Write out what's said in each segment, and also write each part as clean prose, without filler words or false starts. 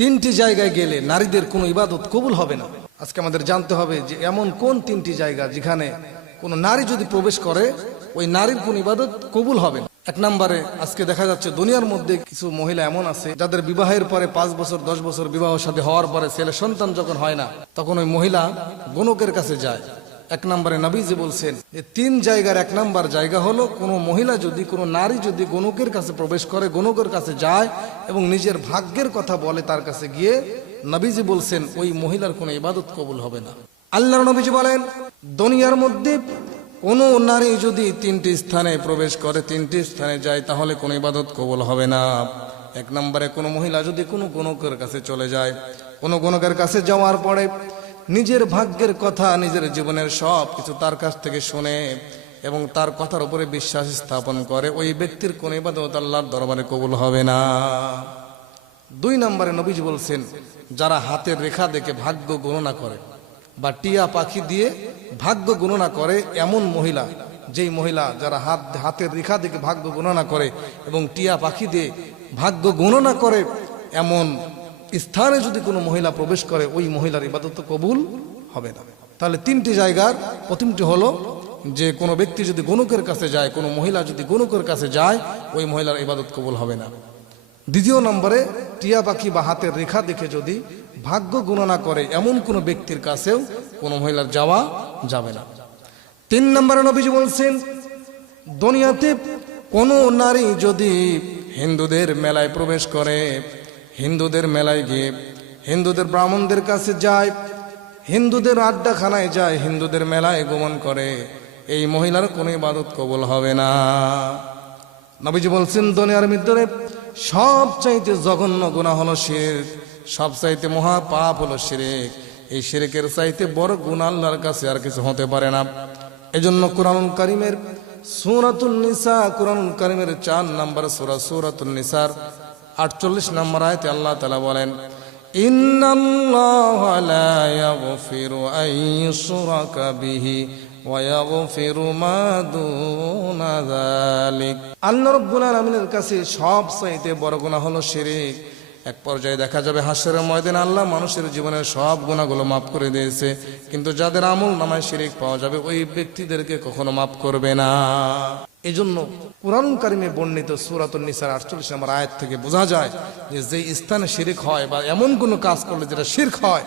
তিনটি জায়গায় গেলে নারীদের কোনো ইবাদত কবুল হবে না। আজকে আমাদের জানতে হবে যে এমন কোন তিনটি জায়গা যেখানে কোনো নারী যদি প্রবেশ করে ওই নারীর কোন ইবাদত কবুল হবে না। এক নম্বরে আজকে দেখা যাচ্ছে দুনিয়ার মধ্যে কিছু মহিলা এমন আছে যাদের বিবাহের পরে 5 বছর 10 বছর বিবাহ সাথী হওয়ার পরে ছেলে সন্তান যখন হয় না তখন ওই মহিলা গণকের কাছে যায়। এক নম্বরে নবীজি বলছেন যে 3 জায়গার 1 নম্বর জায়গা হলো কোনো মহিলা যদি কোনো নারী যদি গণকের কাছে প্রবেশ করে, গণকের কাছে যায় এবং নিজের ভাগ্যের কথা বলে তার কাছে গিয়ে, নবীজি বলছেন ওই মহিলার কোনো ইবাদত কবুল হবে না। আল্লাহর নবীজি বলেন দুনিয়ার মধ্যে কোনো নারী যদি 3টি স্থানে প্রবেশ করে, 3টি স্থানে যায়, তাহলে কোনো ইবাদত কবুল হবে না। এক নম্বরে কোনো মহিলা যদি কোনো গণকের কাছে চলে যায়, কোনো গণকের কাছে যাওয়ার পরে নিজের ভাগ্যের কথা, নিজের জীবনের সব কিছু তার কাছ থেকে শুনে এবং তার কথার উপরে বিশ্বাস স্থাপন করে, ওই ব্যক্তির কোনো ইবাদত আল্লাহর দরবারে কবুল হবে না। 2 নম্বরে নবীজি বলছেন যারা হাতের রেখা দেখে ভাগ্য গণনা করে বা টিয়া পাখি দিয়ে ভাগ্য গণনা করে, এমন মহিলা, যেই মহিলা যারা হাতের রেখা দেখে ভাগ্য গণনা করে এবং টিয়া পাখি দিয়ে ভাগ্য গণনা করে, এমন স্থানে যদি কোনো মহিলা প্রবেশ করে ওই মহিলার ইবাদত কবুল হবে না। তাহলে 3টি জায়গার প্রথমটি হলো যে কোনো ব্যক্তি যদি গণকের কাছে যায়, কোনো মহিলা যদি গণকের কাছে যায়, ওই মহিলার ইবাদত কবুল হবে না। 2 নম্বরে টিয়া পাখি বা হাতের রেখা দেখে যদি ভাগ্য গণনা করে এমন কোনো ব্যক্তির কাছেও কোনো মহিলার যাওয়া যাবে না। 3 নম্বরে নবীজি বলছেন দুনিয়াতে কোনো নারী যদি হিন্দুদের মেলায় প্রবেশ করে, হিন্দুদের মেলায় গিয়ে হিন্দুদের ব্রাহ্মণদের কাছে যায়, হিন্দুদের আড্ডাখানায় যায়, হিন্দুদের মেলায় গমন করে, এই মহিলার কোনো ইবাদত কবুল হবে না। নবীজি বলছেন দুনিয়ার ভিতরে সবচাইতে জঘন্য গুনাহ হলো শিরক, সবচাইতে মহা পাপ হলো শিরক। এই শিরকের চাইতে বড় গুনাহ আল্লাহর কাছে আর কিছু হতে পারে না। এজন্য কুরআনুল কারীমের সূরাতুন নিসা, কুরআনুল কারীমের 4 নম্বর সূরা সূরাতুন নিসার 48 নম্বর আয়াতে আল্লাহ তাআলা বলেন ইন্নাল্লাহা লা ইয়াগফিরু আন ইউশরাকা বিহি ওয়া ইয়াগফিরু মা দুনা যালিক। আল্লাহ রাব্বুল আলামিনের কাছে সবচাইতে বড় গুনাহ হলো শিরক। এক পর্যায়ে দেখা যাবে হাসরের ময়দানে আল্লাহ মানুষের জীবনের সব গুনাহগুলো মাফ করে দিয়েছে, কিন্তু যাদের আমল নামায় শিরক পাওয়া যাবে ওই ব্যক্তিদেরকে কখনো মাফ করবে না। এজন্য কুরআনুল কারীমে বর্ণিত সূরাতুন নিসার 48 নম্বর আয়াত থেকে বোঝা যায় যে যেই স্থানে শিরক হয় বা এমন কোনো কাজ করলে যেটা শিরক হয়,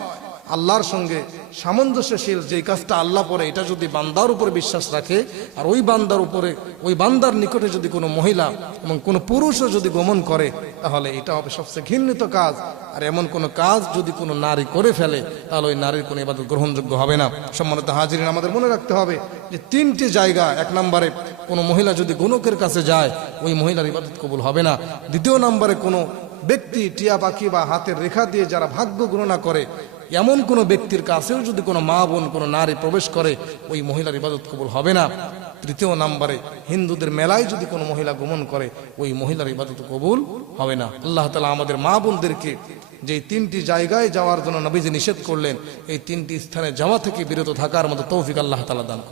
আল্লাহর সঙ্গে সামঞ্জস্যশীল যেই কাজটা আল্লাহ পরে, এটা যদি বান্দার উপরে বিশ্বাস রাখে আর ওই বান্দার উপরে, ওই বান্দার নিকটে যদি কোনো মহিলা এবং কোনো পুরুষও যদি গমন করে, তাহলে এটা হবে সবচেয়ে ঘৃণিত কাজ। আর এমন কোনো কাজ যদি কোনো নারী করে ফেলে তাহলে ওই নারীর কোনো ইবাদত গ্রহণযোগ্য হবে না। সম্মানিত হাজিরিন, আমাদের মনে রাখতে হবে যে 3টি জায়গা। 1 নম্বরে কোনো মহিলা যদি গণকের কাছে যায় ওই মহিলার ইবাদত কবুল হবে না। 2 নম্বরে কোনো ব্যক্তি টিয়া পাখি বা হাতের রেখা দিয়ে যারা ভাগ্য গণনা করে এমন কোনো ব্যক্তির কাছেও যদি কোনো মা বোন, কোনো নারী প্রবেশ করে ওই মহিলার ইবাদত কবুল হবে না। 3 নম্বরে হিন্দুদের মেলায় যদি কোনো মহিলা গমন করে ওই মহিলার ইবাদত কবুল হবে না। আল্লাহ তাআলা আমাদের মা বোনদেরকে যে 3টি জায়গায় যাওয়ার জন্য নবীজি নিষেধ করলেন, এই 3টি স্থানে যাওয়া থেকে বিরত থাকার মতো তৌফিক আল্লাহ তাআলা দান করেন।